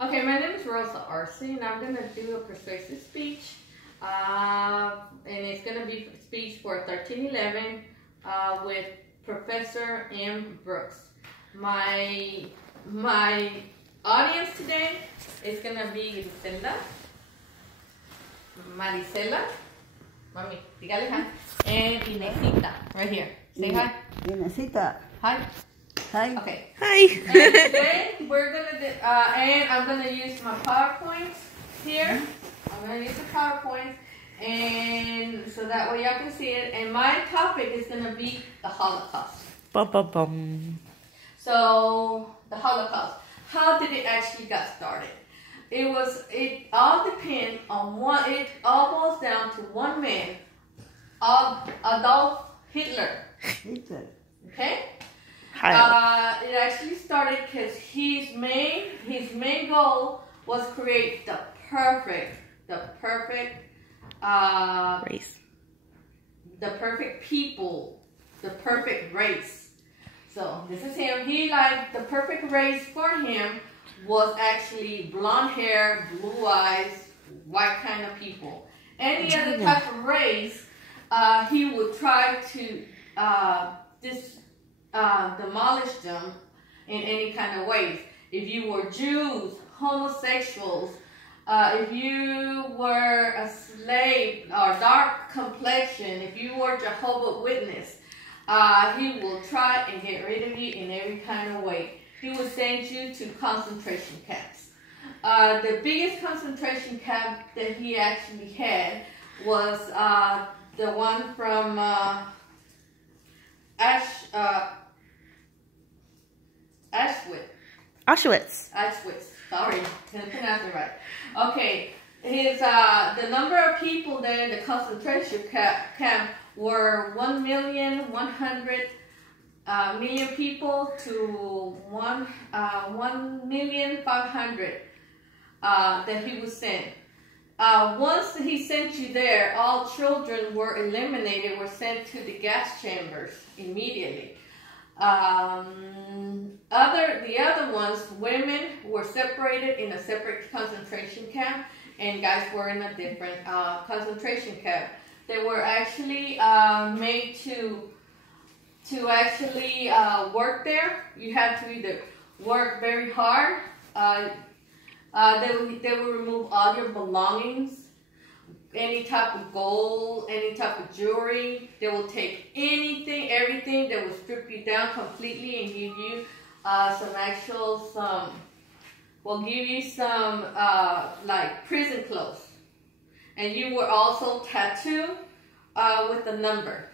Okay, my name is Rosa Arce, and I'm going to do a persuasive speech. And it's going to be a speech for 1311 with Professor M. Brooks. My audience today is going to be Griselda, Marisela, Mami, dígale hi, and Inesita, right here. Say hi. Inesita. Hi. Hi. Okay. Hi. And today we're gonna do, and I'm gonna use my PowerPoints here. I'm gonna use the PowerPoints, and so that way y'all can see it. And my topic is gonna be the Holocaust. Bum, bum, bum. So the Holocaust. How did it actually got started? It all depends on one. It all boils down to one man, Adolf Hitler. Hitler. Okay. Hi. It actually started because his main goal was create the perfect Race. the perfect people, the perfect race. So this is him. He liked the perfect race for him was actually blonde hair, blue eyes, white kind of people. Any other type of race, he would try to demolish them in any kind of ways. If you were Jews, homosexuals, if you were a slave or dark complexion, if you were Jehovah's Witness, he will try and get rid of you in every kind of way. He would send you to concentration camps. The biggest concentration camp that he actually had was the one from Auschwitz. Sorry, didn't pronounce it right. Okay, the number of people there in the concentration camp were 1,100,000 people to 1,500,000 that he would send. Once he sent you there, all children were eliminated, were sent to the gas chambers immediately. The other ones, women were separated in a separate concentration camp, and guys were in a different concentration camp. They were actually made to actually work there. You had to either work very hard. They will remove all your belongings, any type of gold, any type of jewelry. They will take anything, everything. They will strip you down completely and give you some like prison clothes. And you were also tattooed with a number.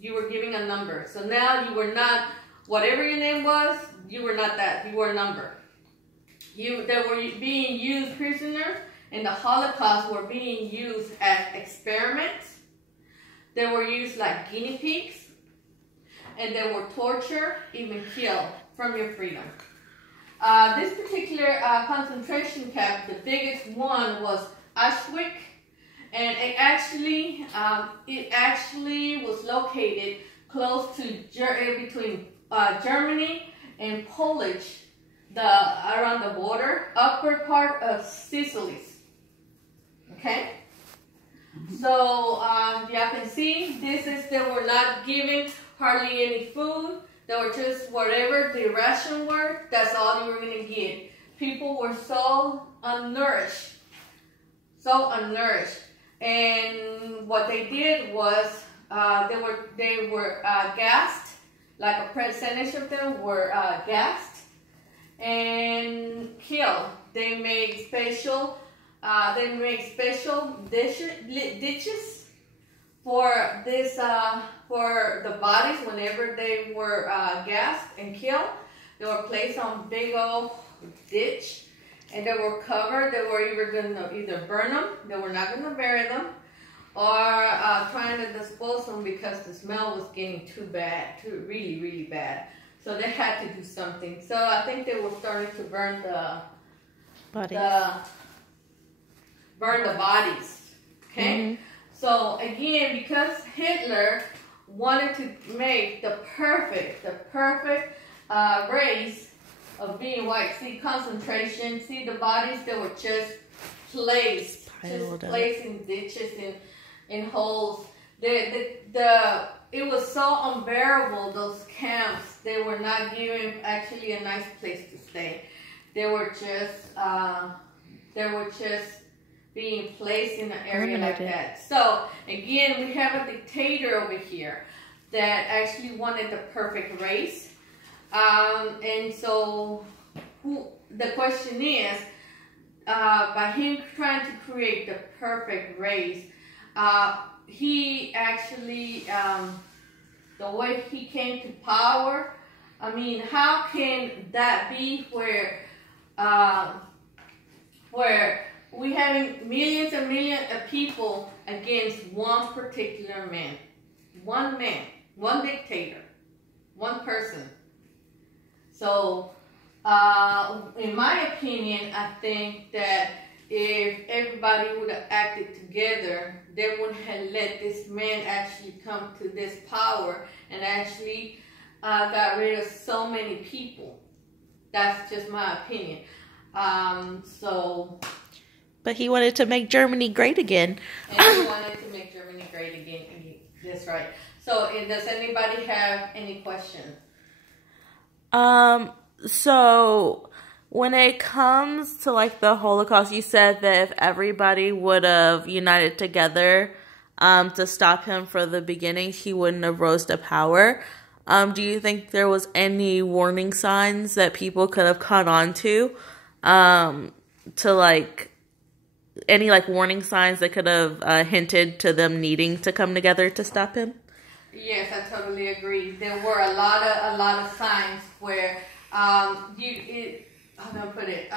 You were giving a number. So now you were not, whatever your name was, you were not that. You were a number. They were being used, prisoners in the Holocaust were being used as experiments. They were used like guinea pigs. And they were tortured, even killed from your freedom. This particular concentration camp, the biggest one was Auschwitz. And it actually was located close to between Germany and Poland, around the border, upper part of Sicily. Okay, so y'all can see they were not giving hardly any food. They were just whatever the ration were. That's all you were gonna get. People were so unnourished. And what they did was they were gassed. Like a percentage of them were gassed and killed. They made special ditches for this for the bodies whenever they were gassed and killed. They were placed on big old ditch. And they were covered. They were either burn them. They were not going to bury them, or trying to dispose them because the smell was getting too bad, really, really bad. So they had to do something. So I think they were starting to burn the bodies. Okay. Mm-hmm. So again, because Hitler wanted to make the perfect race. of being white. See concentration. See the bodies that were just placed in ditches, in holes. It was so unbearable, those camps. They were not given actually a nice place to stay. They were just being placed in an area like that. So again, we have a dictator over here that actually wanted the perfect race. And so the question is, by him trying to create the perfect race, he actually, the way he came to power, I mean, how can that be where we having millions and millions of people against one particular man, one dictator, one person? So, in my opinion, I think that if everybody would have acted together, they wouldn't have let this man actually come to this power and actually got rid of so many people. That's just my opinion. But he wanted to make Germany great again. And he wanted to make Germany great again. That's right. So, does anybody have any questions? So when it comes to like the Holocaust, you said that if everybody would have united together to stop him from the beginning, he wouldn't have rose to power. Do you think there was any warning signs that people could have caught on to like any like warning signs that could have hinted to them needing to come together to stop him? Yes, I totally agree. There were a lot of signs where how do I put it?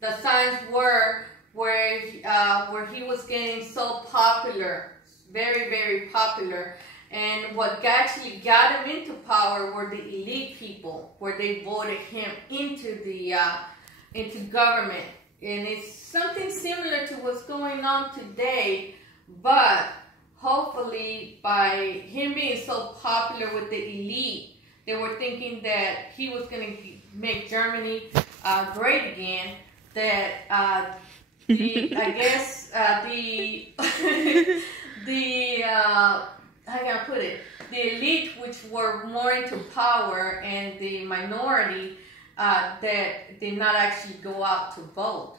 The signs were where he was getting so popular, very, very popular, and what actually got him into power were the elite people, where they voted him into government, and it's something similar to what's going on today, but hopefully by him being so popular with the elite, they were thinking that he was going to make Germany great again. That how can I put it? The elite, which were more into power, and the minority that did not actually go out to vote.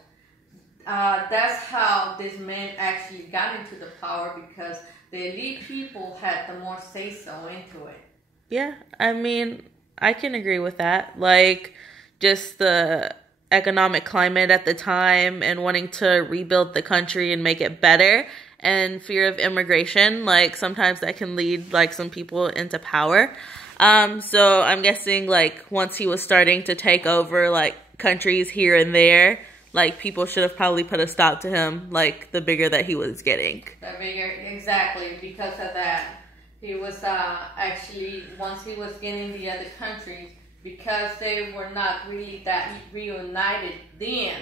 That's how this man actually got into the power, because the elite people had the more say-so into it. Yeah, I mean, I can agree with that. Like, just the economic climate at the time and wanting to rebuild the country and make it better, and fear of immigration, like, sometimes that can lead, like, some people into power. So I'm guessing, like, once he was starting to take over, like, countries here and there, like, people should have probably put a stop to him, like, the bigger that he was getting. The bigger, exactly, because of that. He was actually, once he was getting the other countries, because they were not really that reunited then,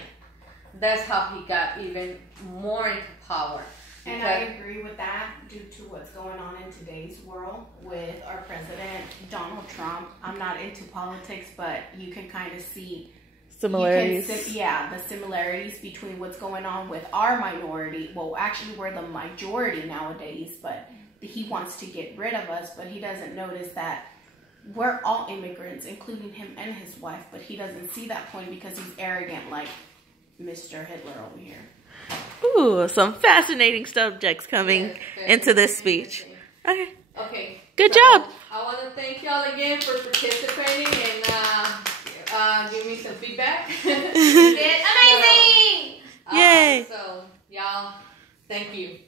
that's how he got even more into power. And I agree with that due to what's going on in today's world with our president, Donald Trump. I'm not into politics, but you can kind of see similarities. The similarities between what's going on with our minority. Well, actually, we're the majority nowadays, but he wants to get rid of us, but he doesn't notice that we're all immigrants, including him and his wife, but he doesn't see that point because he's arrogant like Mr. Hitler over here. Ooh, some fascinating subjects coming into this speech. Okay. Good job. I want to thank y'all again for participating and give me some feedback. You did amazing! Yay! So, y'all, thank you.